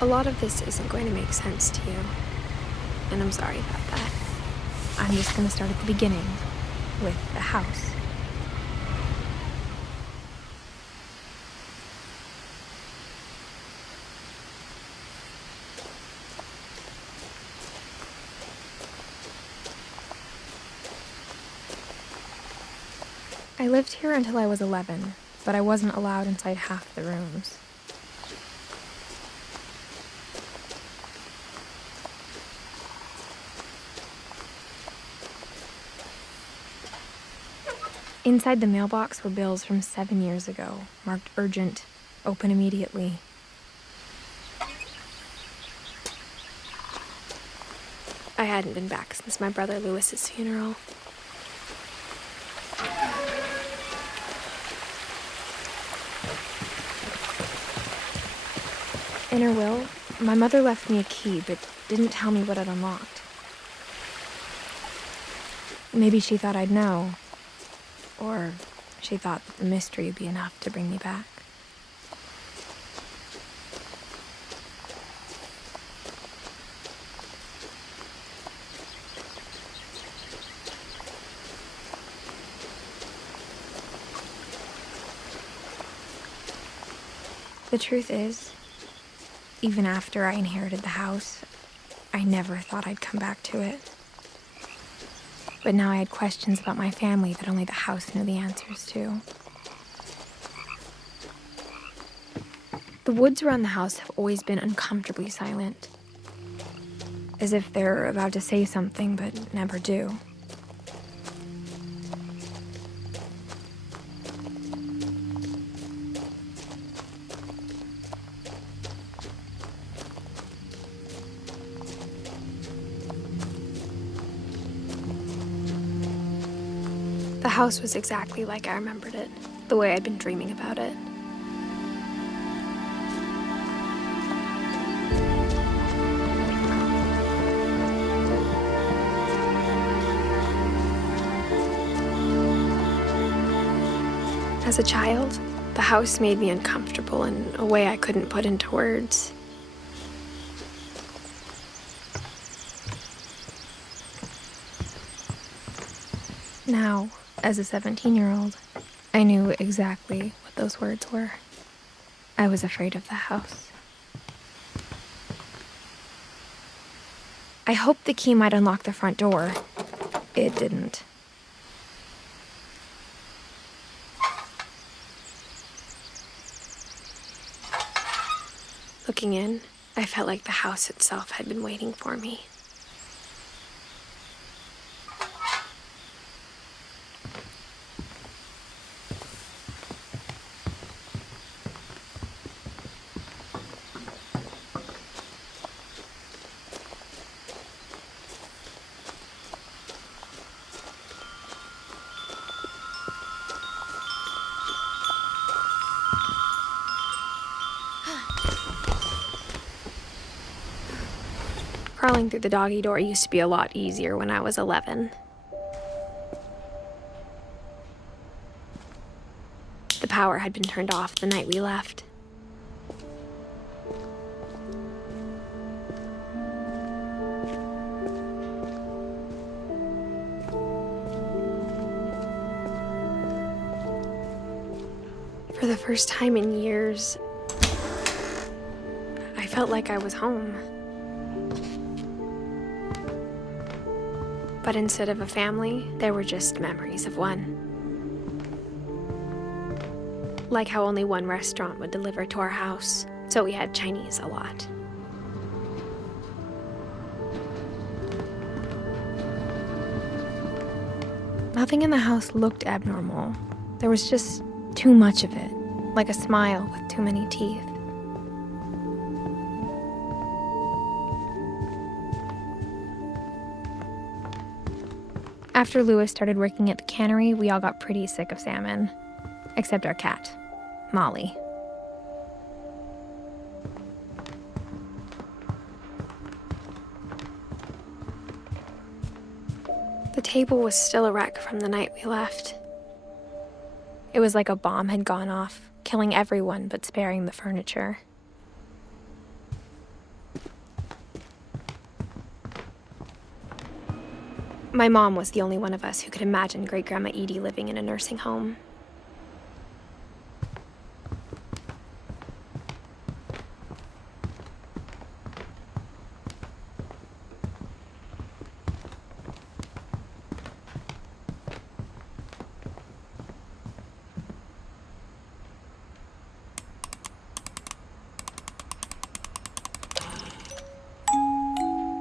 A lot of this isn't going to make sense to you, and I'm sorry about that. I'm just going to start at the beginning, with the house. I lived here until I was 11, but I wasn't allowed inside half the rooms. Inside the mailbox were bills from 7 years ago, marked urgent, open immediately. I hadn't been back since my brother Lewis's funeral. In her will, my mother left me a key, but didn't tell me what it unlocked. Maybe she thought I'd know. Or she thought that the mystery would be enough to bring me back. The truth is, even after I inherited the house, I never thought I'd come back to it. But now I had questions about my family that only the house knew the answers to. The woods around the house have always been uncomfortably silent, as if they're about to say something but never do. The house was exactly like I remembered it, the way I'd been dreaming about it. As a child, the house made me uncomfortable in a way I couldn't put into words. Now, as a 17-year-old, I knew exactly what those words were. I was afraid of the house. I hoped the key might unlock the front door. It didn't. Looking in, I felt like the house itself had been waiting for me. Crawling through the doggy door used to be a lot easier when I was 11. The power had been turned off the night we left. For the first time in years, I felt like I was home. But instead of a family, there were just memories of one. Like how only one restaurant would deliver to our house, so we had Chinese a lot. Nothing in the house looked abnormal. There was just too much of it, like a smile with too many teeth. After Lewis started working at the cannery, we all got pretty sick of salmon. Except our cat, Molly. The table was still a wreck from the night we left. It was like a bomb had gone off, killing everyone but sparing the furniture. My mom was the only one of us who could imagine Great-Grandma Edie living in a nursing home.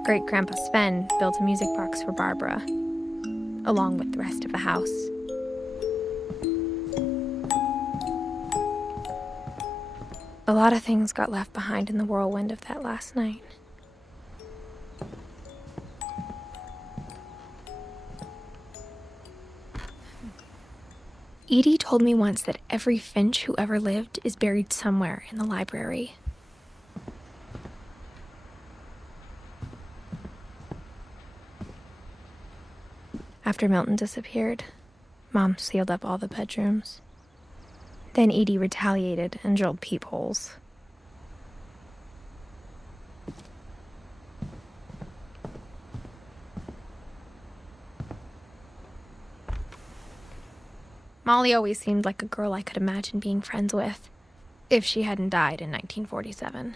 Great-Grandpa Sven built a music box for Barbara, along with the rest of the house. A lot of things got left behind in the whirlwind of that last night. Edie told me once that every Finch who ever lived is buried somewhere in the library. After Milton disappeared, Mom sealed up all the bedrooms. Then Edie retaliated and drilled peepholes. Molly always seemed like a girl I could imagine being friends with, if she hadn't died in 1947.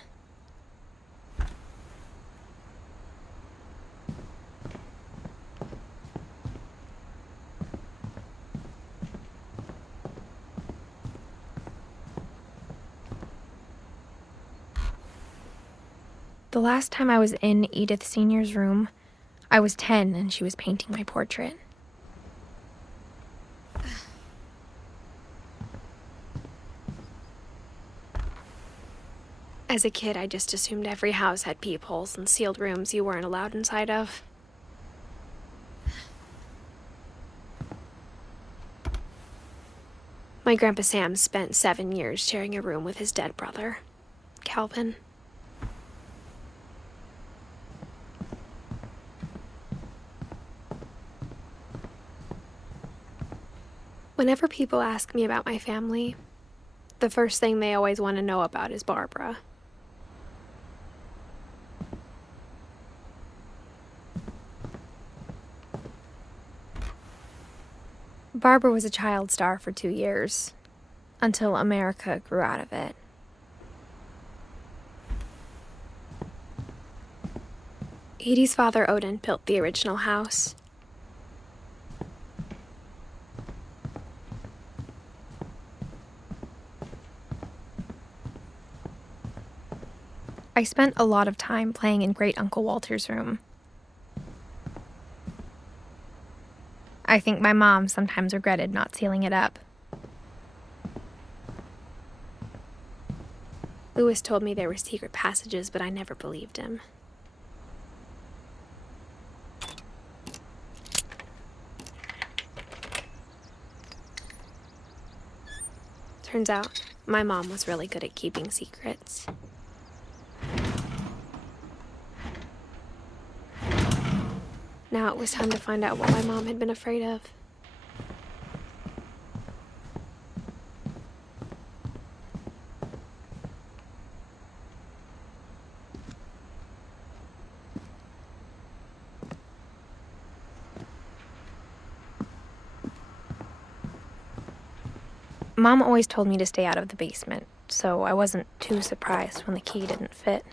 The last time I was in Edith Sr.'s room, I was 10 and she was painting my portrait. As a kid, I just assumed every house had peepholes and sealed rooms you weren't allowed inside of. My Grandpa Sam spent 7 years sharing a room with his dead brother, Calvin. Whenever people ask me about my family, the first thing they always want to know about is Barbara. Barbara was a child star for 2 years, until America grew out of it. Edie's father, Odin, built the original house. I spent a lot of time playing in Great Uncle Walter's room. I think my mom sometimes regretted not sealing it up. Lewis told me there were secret passages, but I never believed him. Turns out, my mom was really good at keeping secrets. Now it was time to find out what my mom had been afraid of. Mom always told me to stay out of the basement, so I wasn't too surprised when the key didn't fit.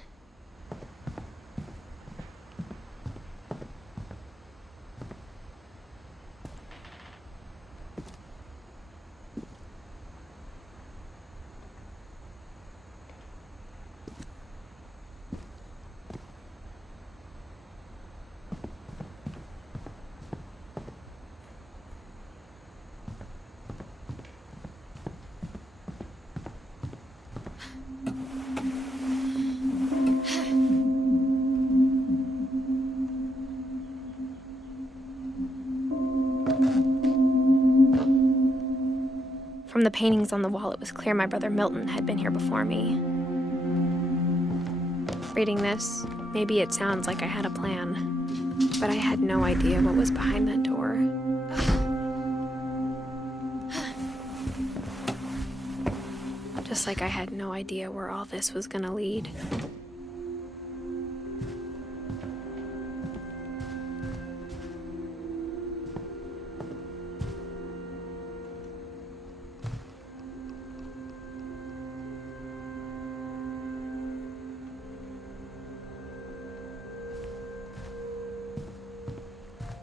From the paintings on the wall, it was clear my brother Milton had been here before me. Reading this, maybe it sounds like I had a plan, but I had no idea what was behind that door. Just like I had no idea where all this was gonna lead.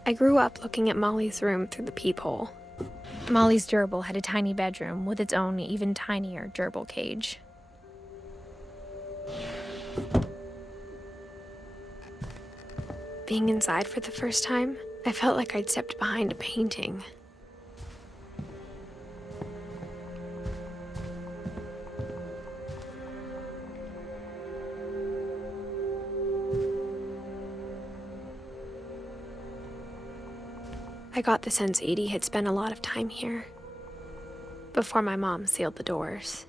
I grew up looking at Molly's room through the peephole. Molly's gerbil had a tiny bedroom with its own even tinier gerbil cage. Being inside for the first time, I felt like I'd stepped behind a painting. I got the sense Edie had spent a lot of time here, before my mom sealed the doors.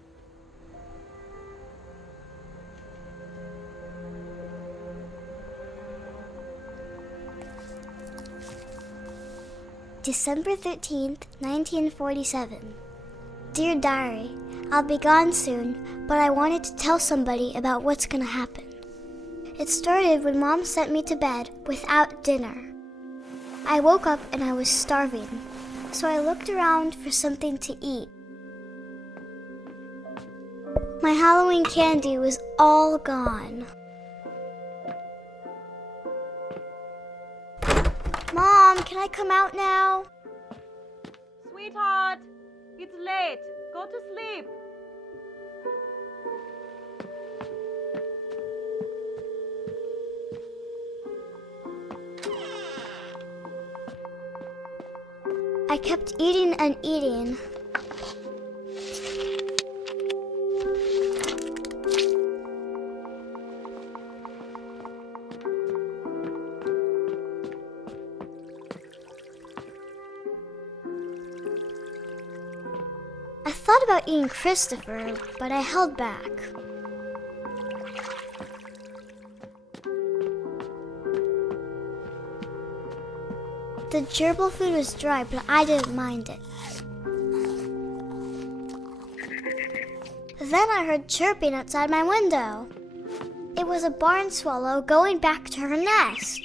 December 13th, 1947. Dear Diary, I'll be gone soon, but I wanted to tell somebody about what's gonna happen. It started when Mom sent me to bed without dinner. I woke up and I was starving, so I looked around for something to eat. My Halloween candy was all gone. Mom, can I come out now? Sweetheart, it's late. Go to sleep. I kept eating and eating. I thought about eating Christopher, but I held back. The gerbil food was dry, but I didn't mind it. Then I heard chirping outside my window. It was a barn swallow going back to her nest.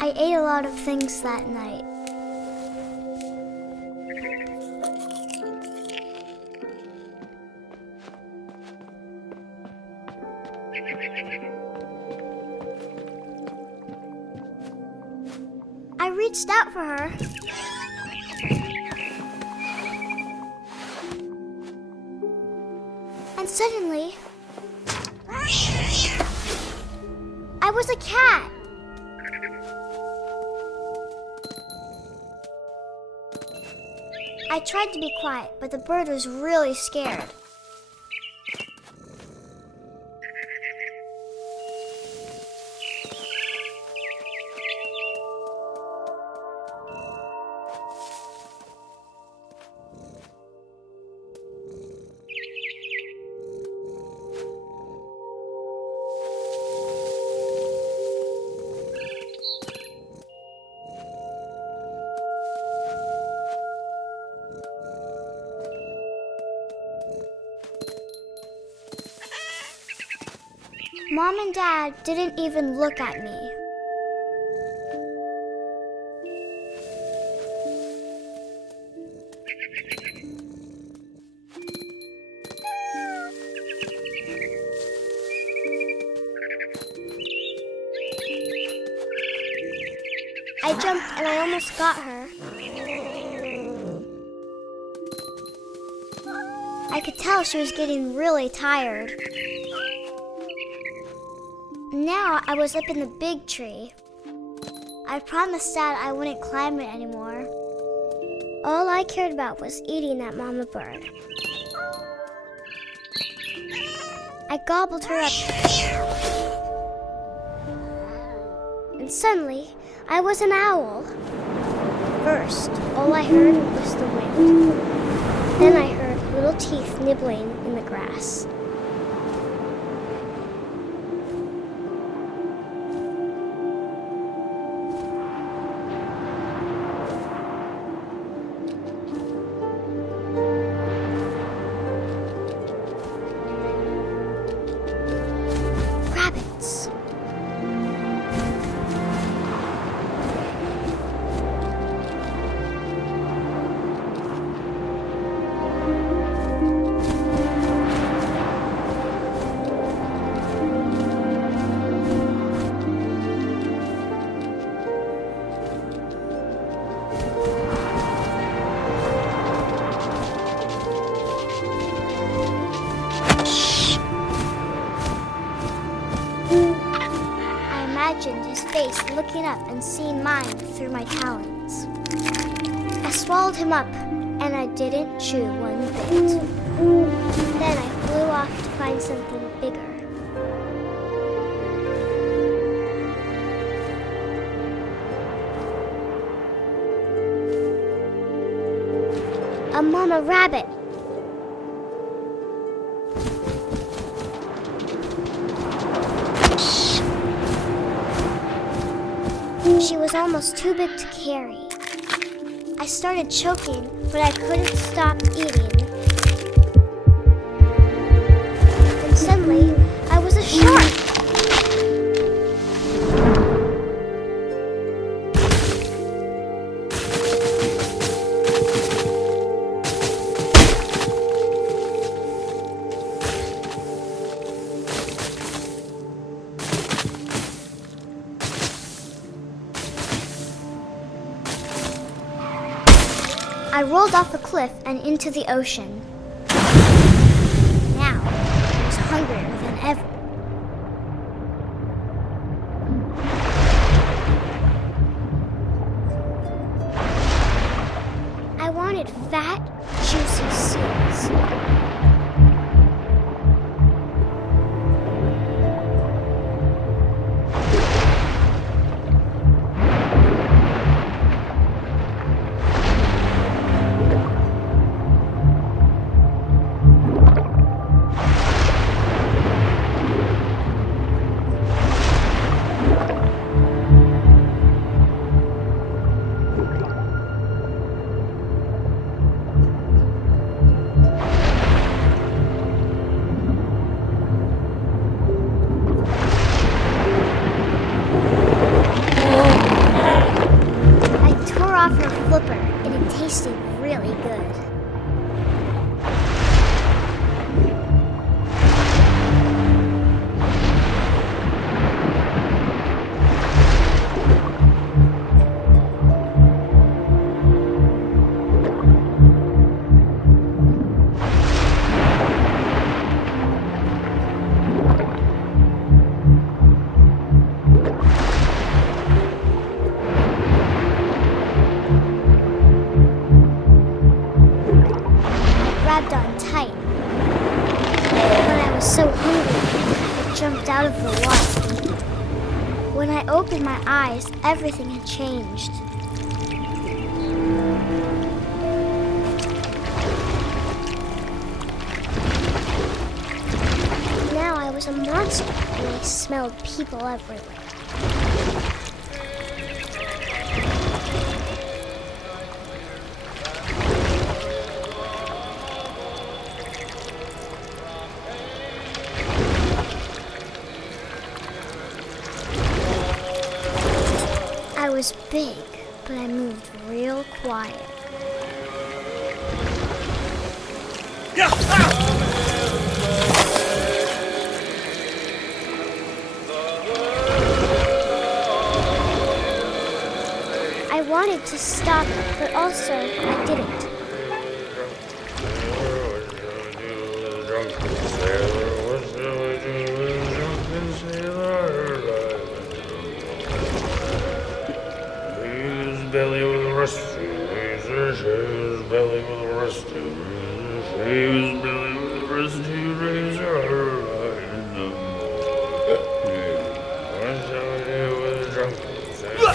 I ate a lot of things that night. I reached out for her. And suddenly, I was a cat. I tried to be quiet, but the bird was really scared. Mom and Dad didn't even look at me. I jumped and I almost got her. I could tell she was getting really tired. Now I was up in the big tree. I promised Dad I wouldn't climb it anymore. All I cared about was eating that mama bird. I gobbled her up. And suddenly, I was an owl. First, all I heard was the wind. Then I heard little teeth nibbling in the grass. imagined his face looking up and seeing mine through my talons. I swallowed him up, and I didn't chew one bit. Then I flew off to find something bigger. A mama rabbit. She was almost too big to carry. I started choking, but I couldn't stop eating. And suddenly, I was a shark. I rolled off the cliff and into the ocean. Now, I was hungrier than ever. I wanted fat, juicy seals. And it tasted really good. Grabbed on tight. When I was so hungry, I jumped out of the water. When I opened my eyes, everything had changed. Now I was a monster, and I smelled people everywhere. I was big, but I moved real quiet. I wanted to stop, but also I didn't. Belly with a rusty razor, belly with a rusty razor, belly with a rusty razor. What shall I do with a drunken sailor?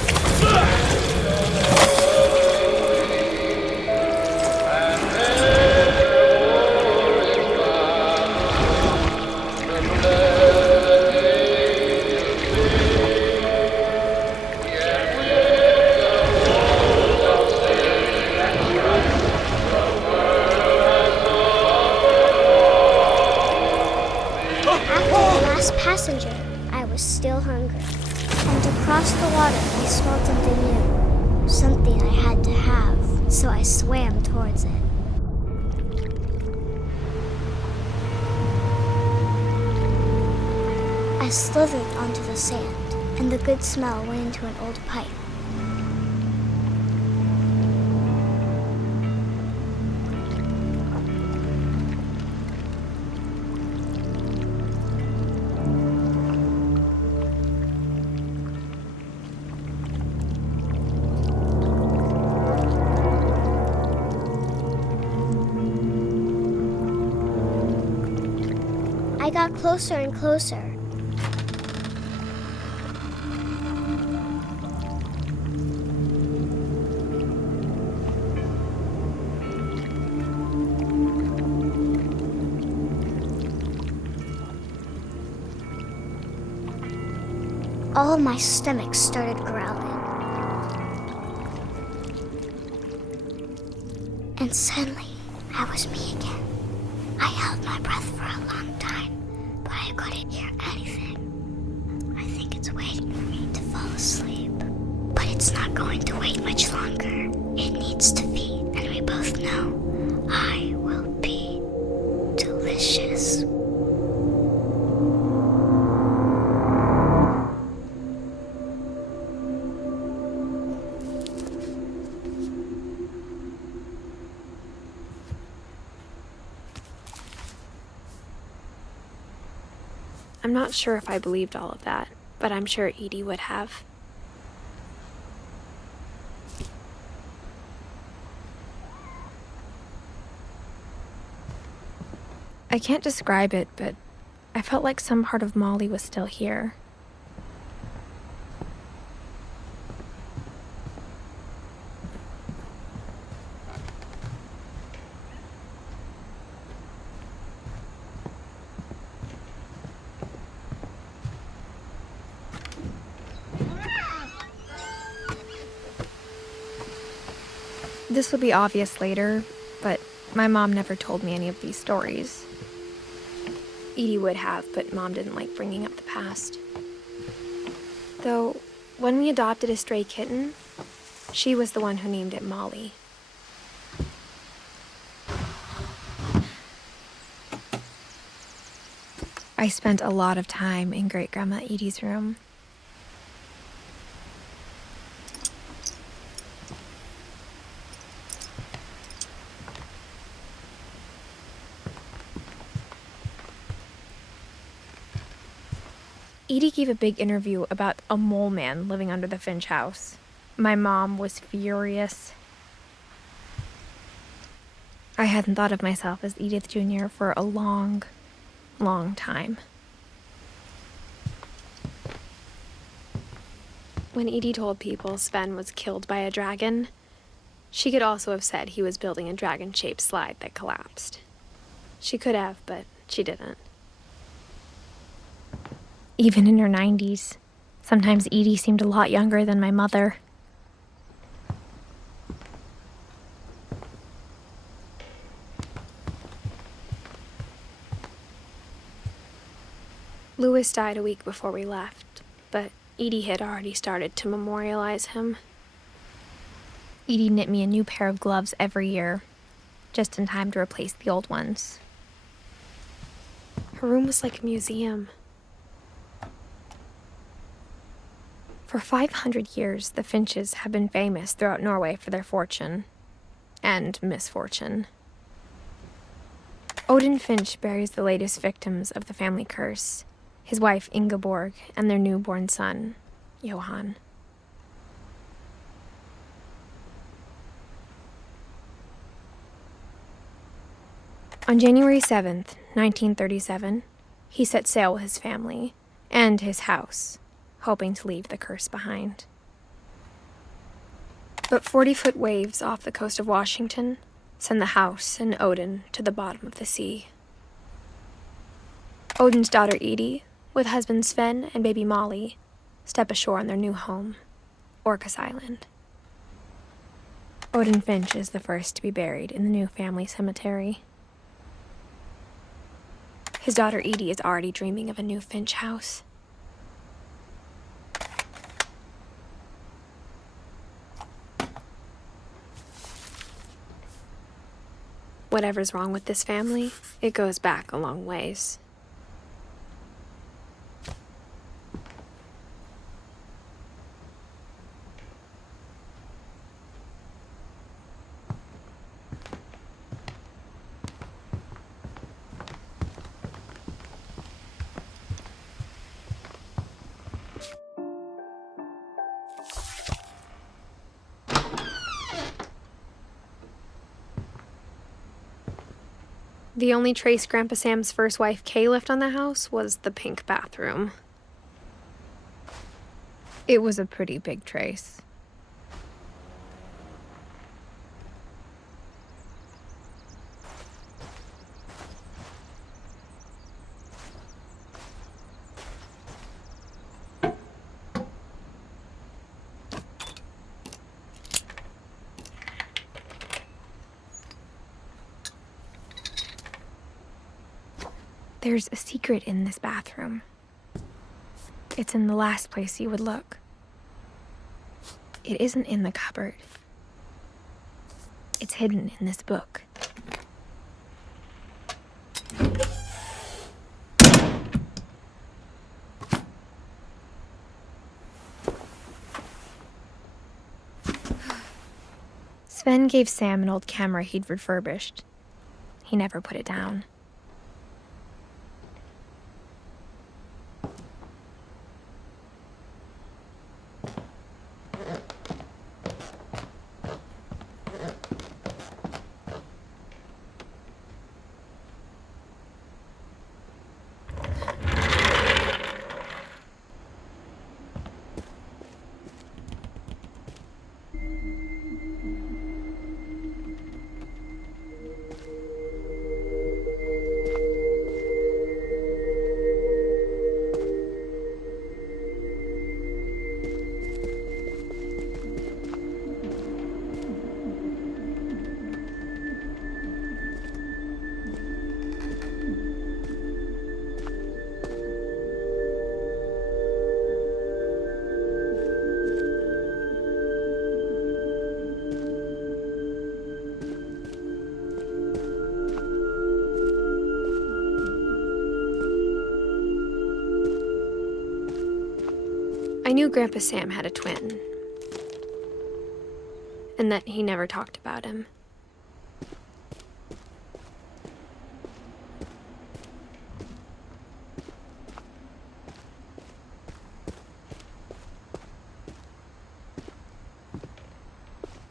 Passenger, I was still hungry. And across the water, I smelled something new. Something I had to have, so I swam towards it. I slithered onto the sand, and the good smell went into an old pipe. got closer and closer. All of my stomach started growling. And suddenly, I was me again. I held my breath for a long time, but I couldn't hear anything. I think it's waiting for me to fall asleep. But it's not going to wait much longer. It needs to feed, and we both know I will be delicious. I'm not sure if I believed all of that, but I'm sure Edie would have. I can't describe it, but I felt like some part of Molly was still here. This will be obvious later, but my mom never told me any of these stories. Edie would have, but Mom didn't like bringing up the past. Though, when we adopted a stray kitten, she was the one who named it Molly. I spent a lot of time in Great-Grandma Edie's room. Edie gave a big interview about a mole man living under the Finch house. My mom was furious. I hadn't thought of myself as Edith Jr. for a long, long time. When Edie told people Sven was killed by a dragon, she could also have said he was building a dragon-shaped slide that collapsed. She could have, but she didn't. Even in her 90s, sometimes Edie seemed a lot younger than my mother. Louis died a week before we left, but Edie had already started to memorialize him. Edie knit me a new pair of gloves every year, just in time to replace the old ones. Her room was like a museum. For 500 years, the Finches have been famous throughout Norway for their fortune and misfortune. Odin Finch buries the latest victims of the family curse, his wife Ingeborg and their newborn son, Johan. On January 7th, 1937, he set sail with his family and his house, hoping to leave the curse behind. But 40-foot waves off the coast of Washington send the house and Odin to the bottom of the sea. Odin's daughter Edie, with husband Sven and baby Molly, step ashore on their new home, Orcas Island. Odin Finch is the first to be buried in the new family cemetery. His daughter Edie is already dreaming of a new Finch house. Whatever's wrong with this family, it goes back a long ways. The only trace Grandpa Sam's first wife, Kay, left on the house was the pink bathroom. It was a pretty big trace. There's a secret in this bathroom. It's in the last place you would look. It isn't in the cupboard. It's hidden in this book. Sven gave Sam an old camera he'd refurbished. He never put it down. I knew Grandpa Sam had a twin, and that he never talked about him.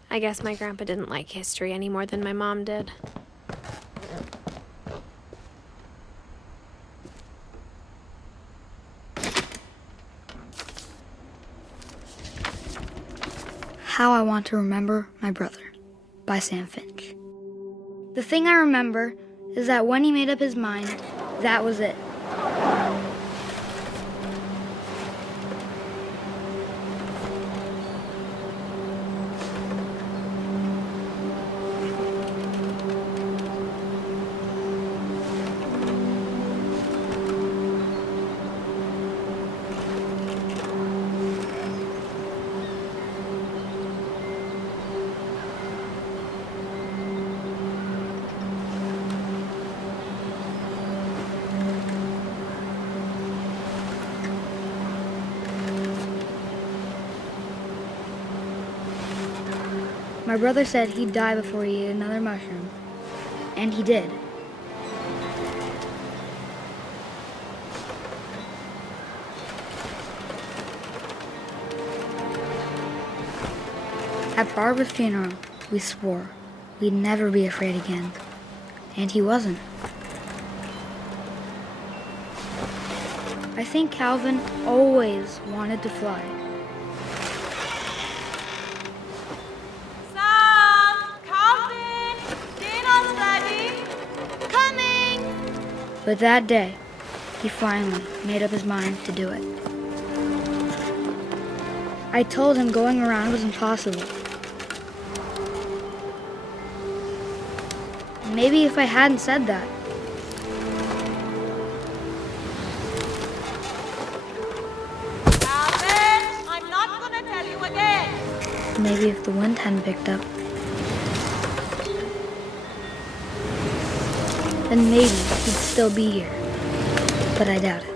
I guess my grandpa didn't like history any more than my mom did. How I Want to Remember My Brother by Sam Finch. The thing I remember is that when he made up his mind, that was it. My brother said he'd die before he ate another mushroom, and he did. At Barbara's funeral, we swore we'd never be afraid again, and he wasn't. I think Calvin always wanted to fly. But that day, he finally made up his mind to do it. I told him going around was impossible. Maybe if I hadn't said that, Alvin, I'm not gonna tell you again. maybe if the wind hadn't picked up, then maybe he'd still be here. But I doubt it.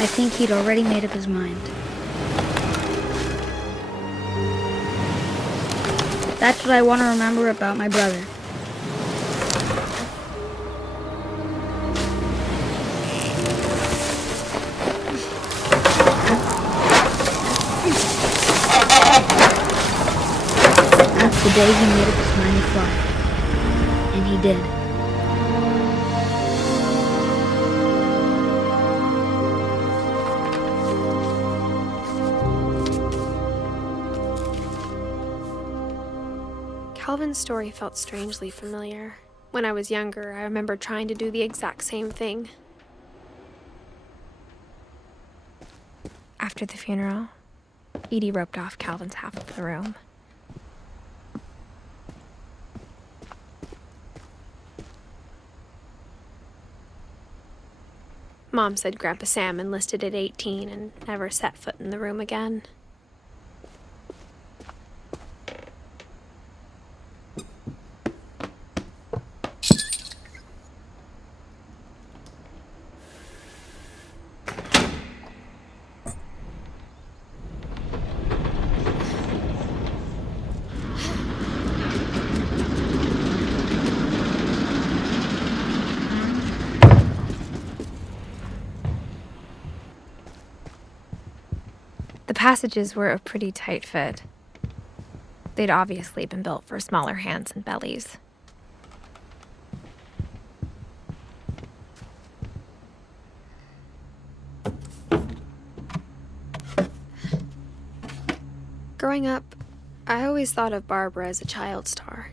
I think he'd already made up his mind. That's what I want to remember about my brother. The day he made up his mind to fly. he did. Calvin's story felt strangely familiar. When I was younger, I remember trying to do the exact same thing. After the funeral, Edie roped off Calvin's half of the room. Mom said Grandpa Sam enlisted at 18 and never set foot in the room again. The passages were a pretty tight fit. They'd obviously been built for smaller hands and bellies. Growing up, I always thought of Barbara as a child star.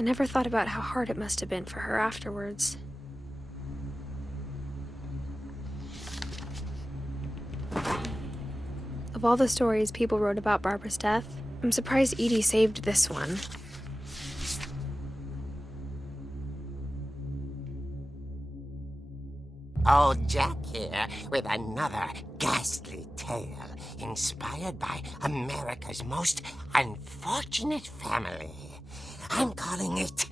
I never thought about how hard it must have been for her afterwards. Of all the stories people wrote about Barbara's death, I'm surprised Edie saved this one. Old Jack here with another ghastly tale inspired by America's most unfortunate family. I'm calling it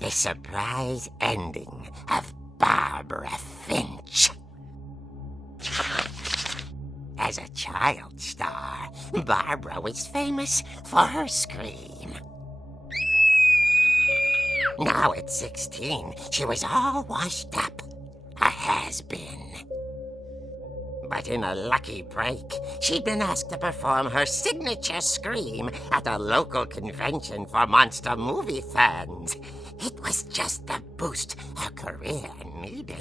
The Surprise Ending of Barbara Finch. As a child star, Barbara was famous for her scream. Now at 16, she was all washed up. A has-been. But in a lucky break, she'd been asked to perform her signature scream at a local convention for monster movie fans. It was just the boost her career needed.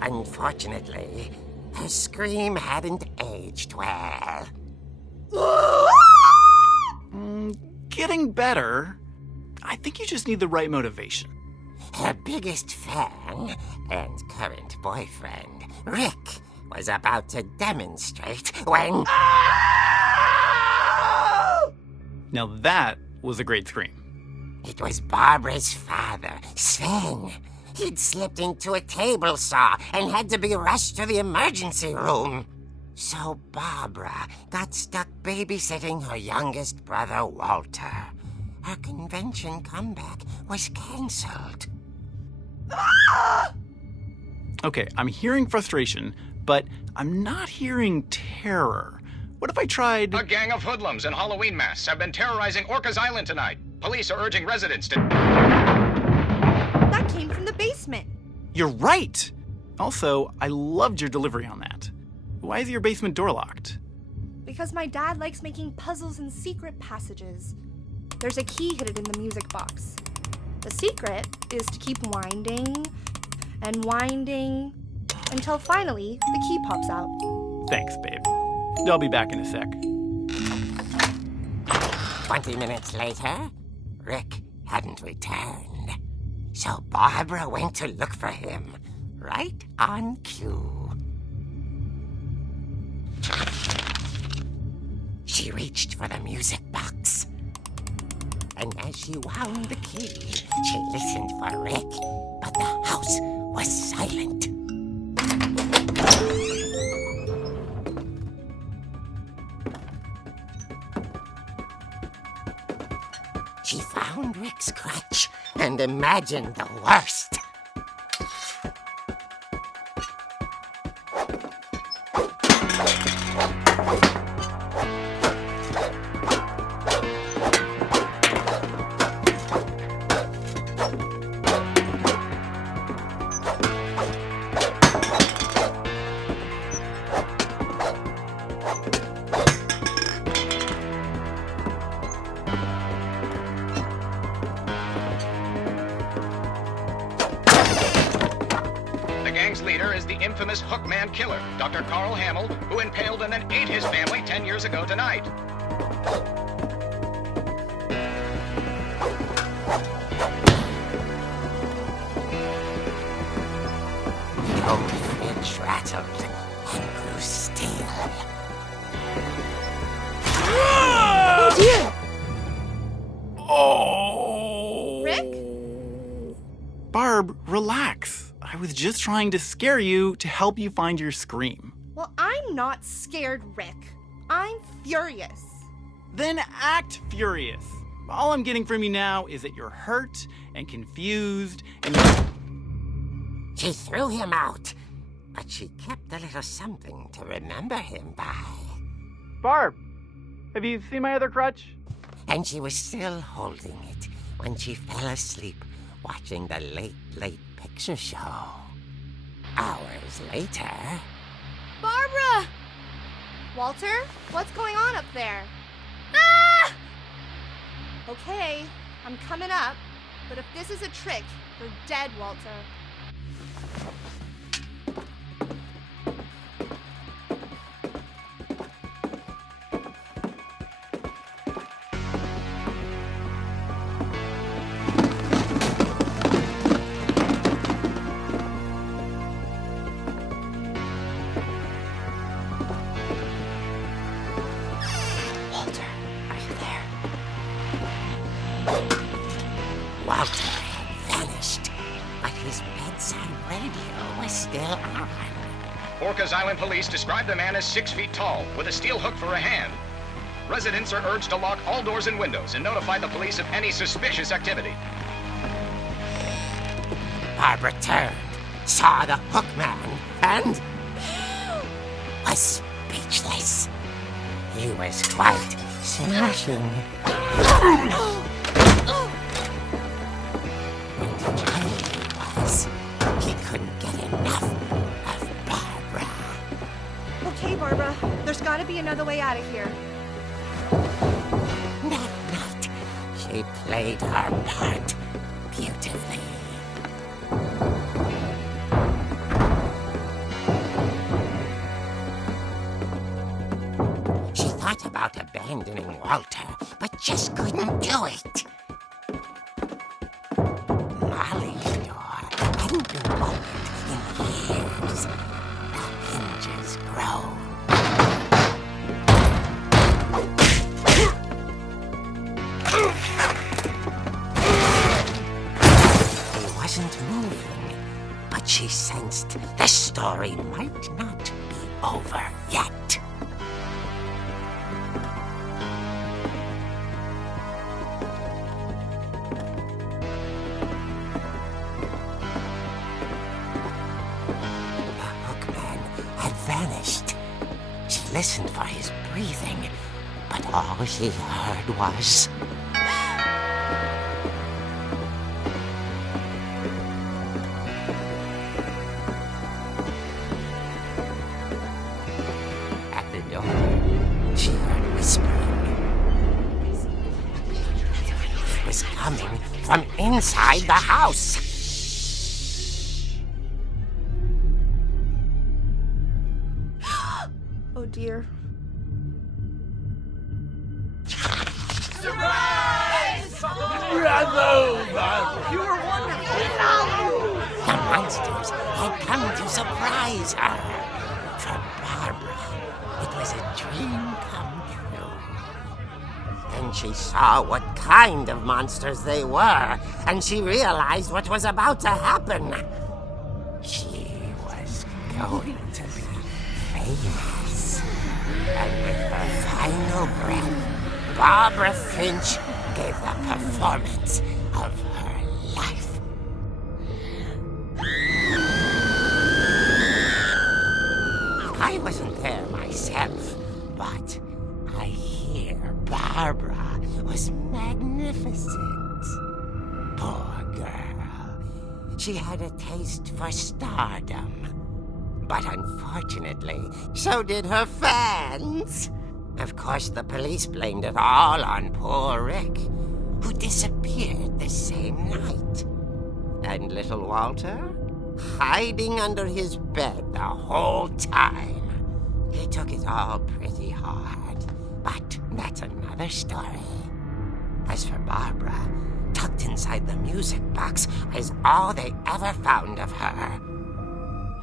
Unfortunately, her scream hadn't aged well. Getting better. I think you just need the right motivation. Her biggest fan and current boyfriend, Rick, was about to demonstrate when... Now that was a great scream. It was Barbara's father, Sven. He'd slipped into a table saw and had to be rushed to the emergency room. So Barbara got stuck babysitting her youngest brother, Walter. Her convention comeback was cancelled. Okay, I'm hearing frustration, but I'm not hearing terror. What if I tried... A gang of hoodlums in Halloween masks have been terrorizing Orcas Island tonight. Police are urging residents to... That came from the basement. You're right! Also, I loved your delivery on that. Why is your basement door locked? Because my dad likes making puzzles and secret passages. There's a key hidden in the music box. The secret is to keep winding and winding until finally the key pops out. Thanks, babe. I'll be back in a sec. 20 minutes later, Rick hadn't returned. So Barbara went to look for him, right on cue. She reached for the music box. And as she wound the key, she listened for Rick, but the house was silent. She found around Rick's crutch and imagined the worst. The gang's leader is the infamous Hookman killer, Dr. Carl Hamill, who impaled and then ate his family 10 years ago tonight. Old Finch rattled and grew still. Oh dear! Oh! Rick? Barb, relax. I was just trying to scare you to help you find your scream. Well, I'm not scared, Rick. I'm furious. Then act furious. All I'm getting from you now is that you're hurt and confused and She threw him out, but she kept a little something to remember him by. Barb, have you seen my other crutch? And she was still holding it when she fell asleep watching the late picture show. Hours later... Barbara! Walter, what's going on up there? Ah! Okay, I'm coming up, but if this is a trick, you're dead, Walter. Walter had vanished, but his bedside radio was still on. Orcas Island police describe the man as 6 feet tall, with a steel hook for a hand. Residents are urged to lock all doors and windows and notify the police of any suspicious activity. Barbara turned, saw the hook man, and was speechless. He was quite smashing. And he was. He couldn't get enough of Barbara. Okay, Barbara, there's gotta be another way out of here. That night, she played her part beautifully. She thought about abandoning Walter, but just couldn't do it. Molly's door hadn't been opened in years. The hinges groaned. He wasn't moving, but she sensed the story might not be over yet. Vanished. She listened for his breathing, but all she heard was... At the door, she heard whispering. It was coming from inside the house. Oh dear. The monsters had come to surprise her. For Barbara, it was a dream come true. Then she saw what kind of monsters they were, and she realized what was about to happen. She was going to be famous. And with her final breath, Barbara Finch gave the performance of her life. I wasn't there myself, but I hear Barbara was magnificent. Poor girl. She had a taste for stardom. But unfortunately, so did her fans. Of course, the police blamed it all on poor Rick, who disappeared the same night. And little Walter? Hiding under his bed the whole time. He took it all pretty hard, but that's another story. As for Barbara, tucked inside the music box is all they ever found of her.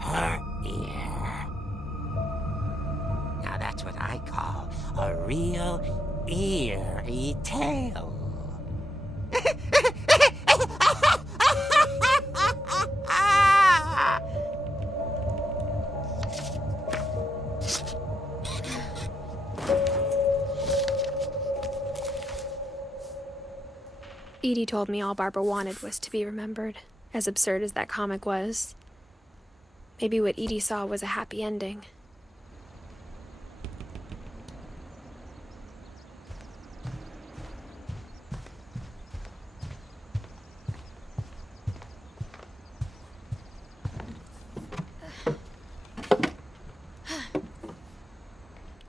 Her ear. Now that's what I call a real eerie tale. Edie told me all Barbara wanted was to be remembered, as absurd as that comic was. Maybe what Edie saw was a happy ending.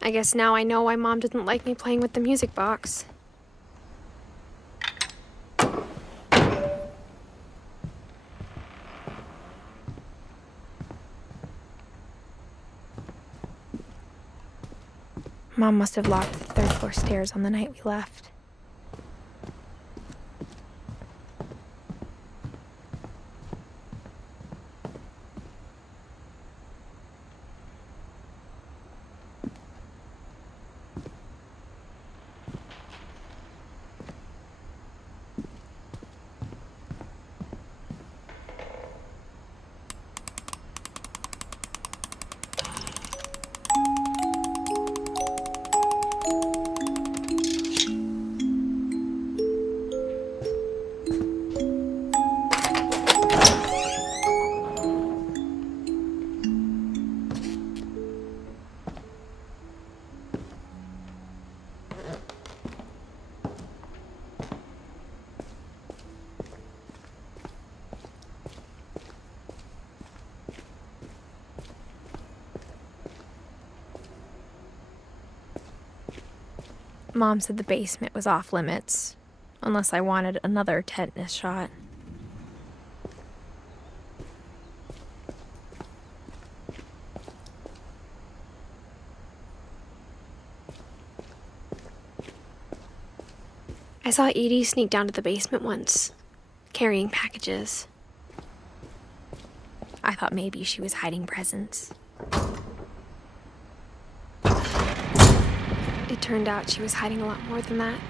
I guess now I know why Mom didn't like me playing with the music box. Mom must have locked the third floor stairs on the night we left. Mom said the basement was off limits, unless I wanted another tetanus shot. I saw Edie sneak down to the basement once, carrying packages. I thought maybe she was hiding presents. It turned out she was hiding a lot more than that.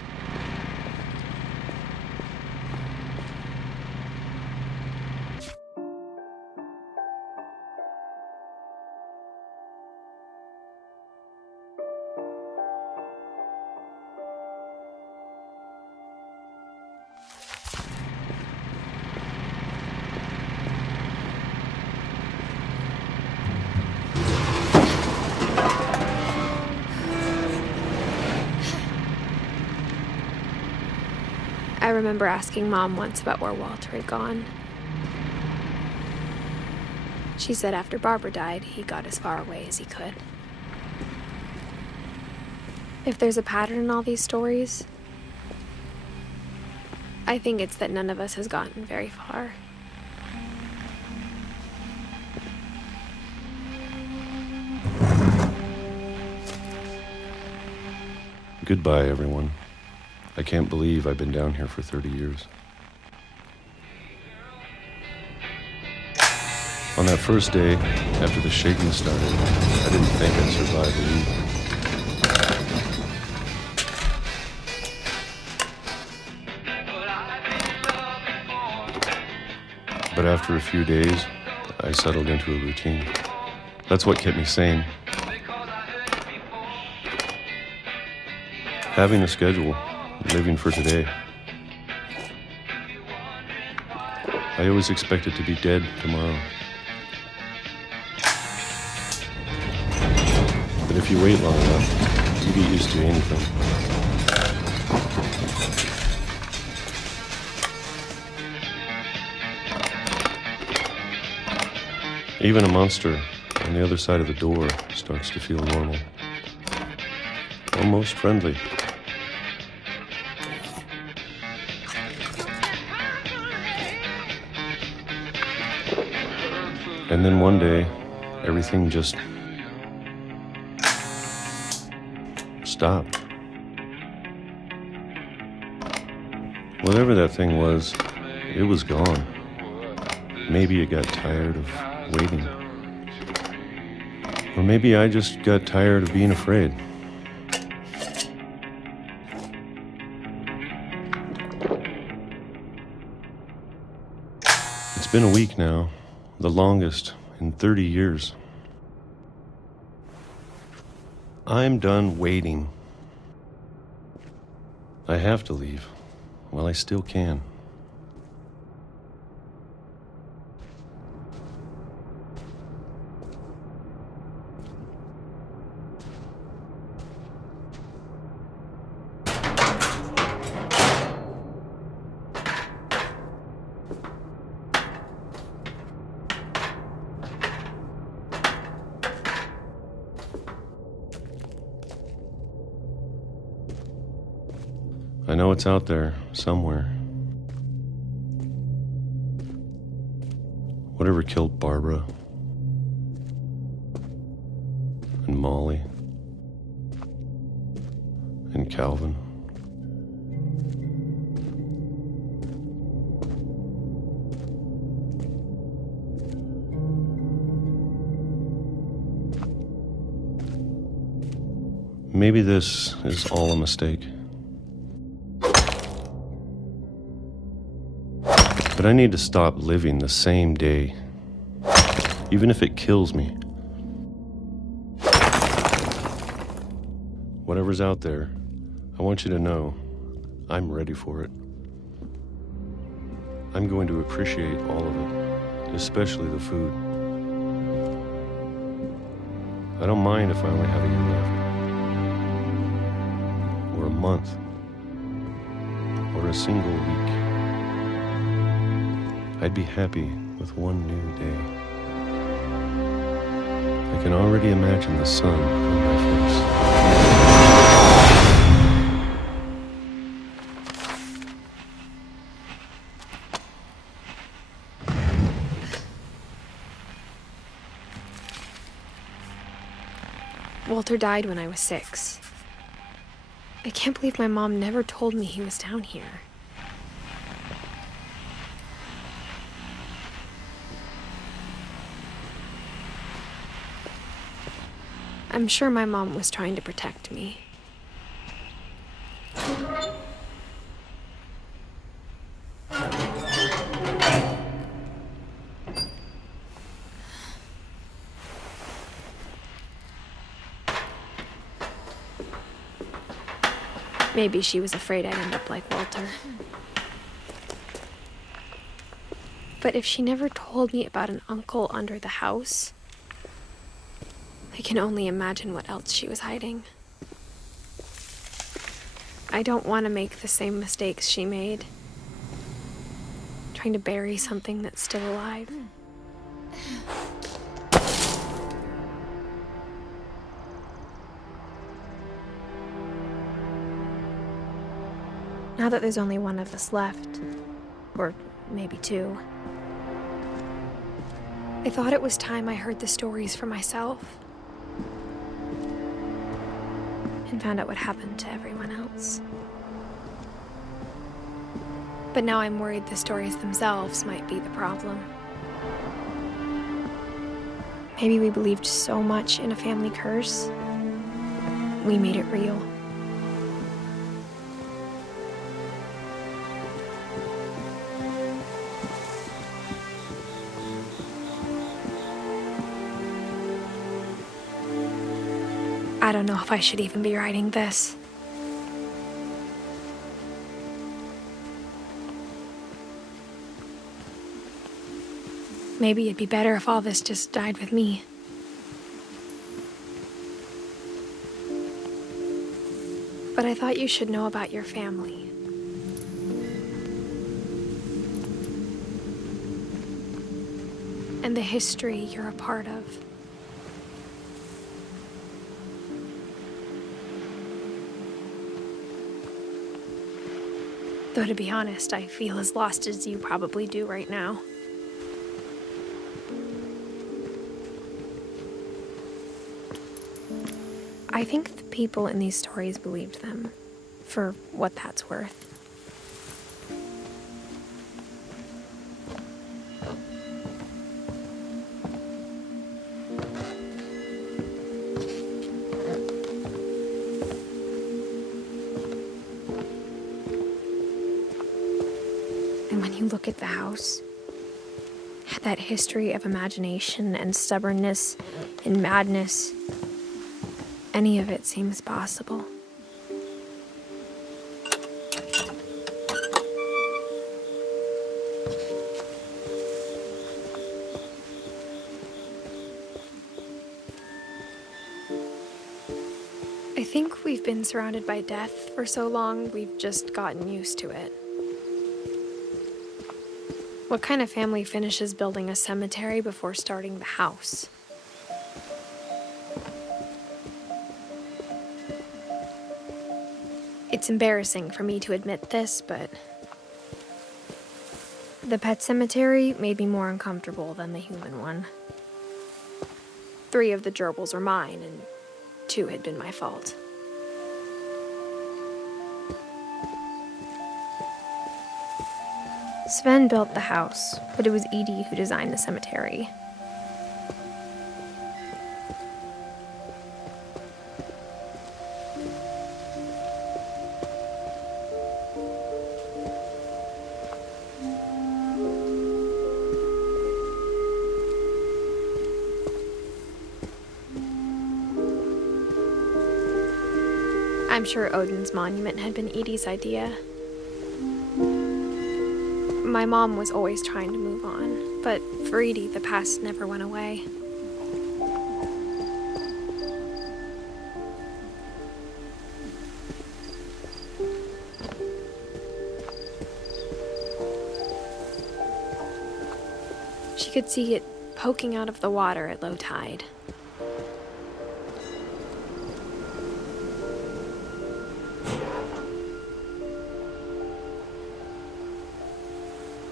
I remember asking Mom once about where Walter had gone. She said after Barbara died, he got as far away as he could. If there's a pattern in all these stories, I think it's that none of us has gotten very far. Goodbye, everyone. I can't believe I've been down here for 30 years. On that first day, after the shaking started, I didn't think I'd survive the evening. But after a few days, I settled into a routine. That's what kept me sane. Having a schedule, living for today, I always expected to be dead tomorrow. But if you wait long enough, you get used to anything. Even a monster on the other side of the door starts to feel normal. Almost friendly. And then one day, everything just stopped. Whatever that thing was, it was gone. Maybe it got tired of waiting. Or maybe I just got tired of being afraid. It's been a week now, the longest in 30 years. I'm done waiting. I have to leave while I still can. I know it's out there, somewhere. Whatever killed Barbara and Molly and Calvin. Maybe this is all a mistake. But I need to stop living the same day, even if it kills me. Whatever's out there, I want you to know I'm ready for it. I'm going to appreciate all of it, especially the food. I don't mind if I only have a year left, or a month, or a single week. I'd be happy with one new day. I can already imagine the sun on my face. Walter died when I was 6. I can't believe my mom never told me he was down here. I'm sure my mom was trying to protect me. Maybe she was afraid I'd end up like Walter. But if she never told me about an uncle under the house, I can only imagine what else she was hiding. I don't want to make the same mistakes she made, trying to bury something that's still alive. Now that there's only one of us left, or maybe 2, I thought it was time I heard the stories for myself and found out what happened to everyone else. But now I'm worried the stories themselves might be the problem. Maybe we believed so much in a family curse, we made it real. I don't know if I should even be writing this. Maybe it'd be better if all this just died with me. But I thought you should know about your family. And the history you're a part of. Though to be honest, I feel as lost as you probably do right now. I think the people in these stories believed them, for what that's worth. And when you look at the house, that history of imagination and stubbornness and madness, any of it seems possible. I think we've been surrounded by death for so long, we've just gotten used to it. What kind of family finishes building a cemetery before starting the house? It's embarrassing for me to admit this, but the pet cemetery made me more uncomfortable than the human one. 3 of the gerbils were mine, and 2 had been my fault. Sven built the house, but it was Edie who designed the cemetery. I'm sure Odin's monument had been Edie's idea. My mom was always trying to move on, but for Edie, the past never went away. She could see it poking out of the water at low tide.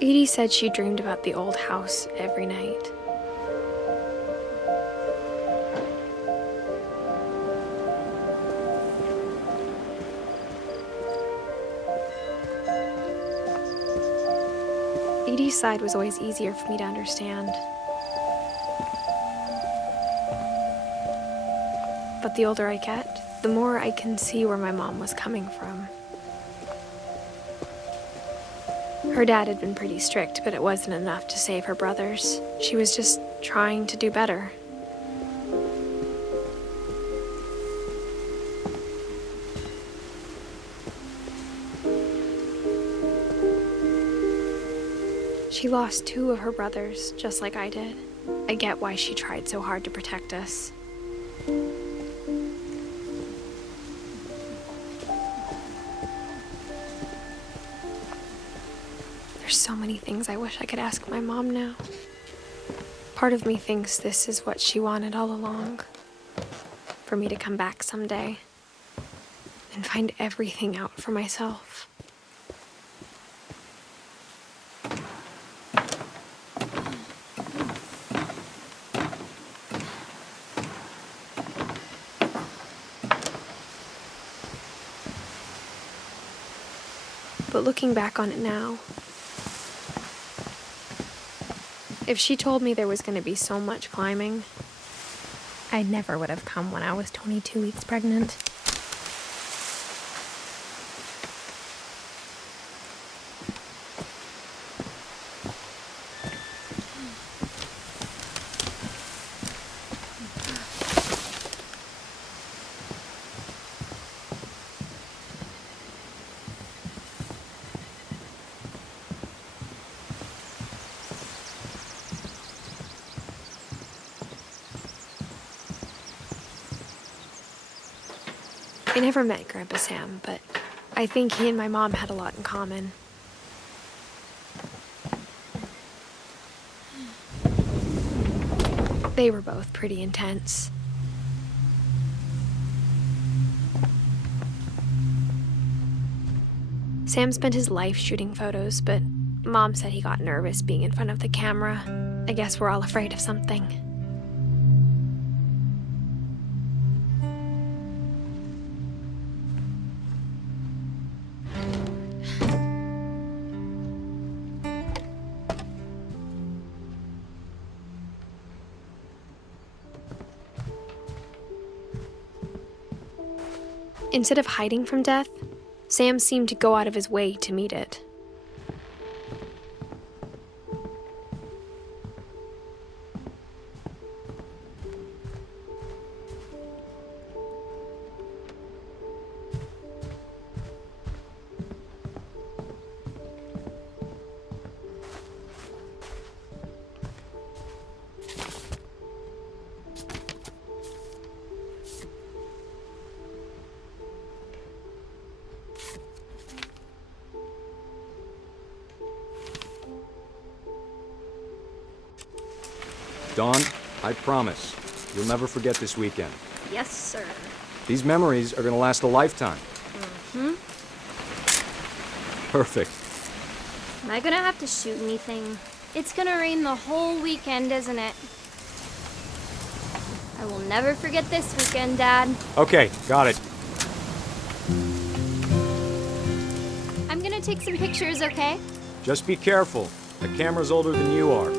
Edie said she dreamed about the old house every night. Edie's side was always easier for me to understand. But the older I get, the more I can see where my mom was coming from. Her dad had been pretty strict, but it wasn't enough to save her brothers. She was just trying to do better. She lost 2 of her brothers, just like I did. I get why she tried so hard to protect us. There's so many things I wish I could ask my mom now. Part of me thinks this is what she wanted all along. For me to come back someday and find everything out for myself. But looking back on it now, if she told me there was going to be so much climbing, I never would have come when I was 22 weeks pregnant. I never met Grandpa Sam, but I think he and my mom had a lot in common. They were both pretty intense. Sam spent his life shooting photos, but Mom said he got nervous being in front of the camera. I guess we're all afraid of something. Instead of hiding from death, Sam seemed to go out of his way to meet it. Dawn, I promise, you'll never forget this weekend. Yes, sir. These memories are gonna last a lifetime. Mm-hmm. Perfect. Am I gonna have to shoot anything? It's gonna rain the whole weekend, isn't it? I will never forget this weekend, Dad. Okay, got it. I'm gonna take some pictures, okay? Just be careful. The camera's older than you are.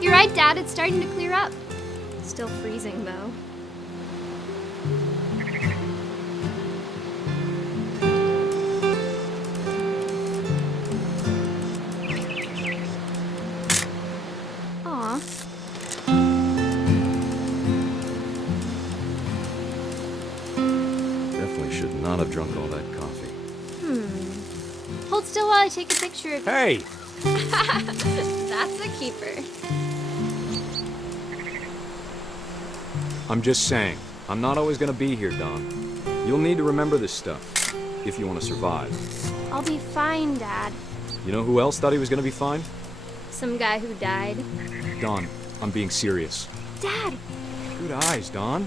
You're right, Dad. It's starting to clear up. Still freezing, though. Aw. Definitely should not have drunk all that coffee. Hold still while I take a picture of you. Hey! That's a keeper. I'm just saying, I'm not always gonna be here, Dawn. You'll need to remember this stuff, if you want to survive. I'll be fine, Dad. You know who else thought he was gonna be fine? Some guy who died. Dawn, I'm being serious. Dad! Good eyes, Dawn.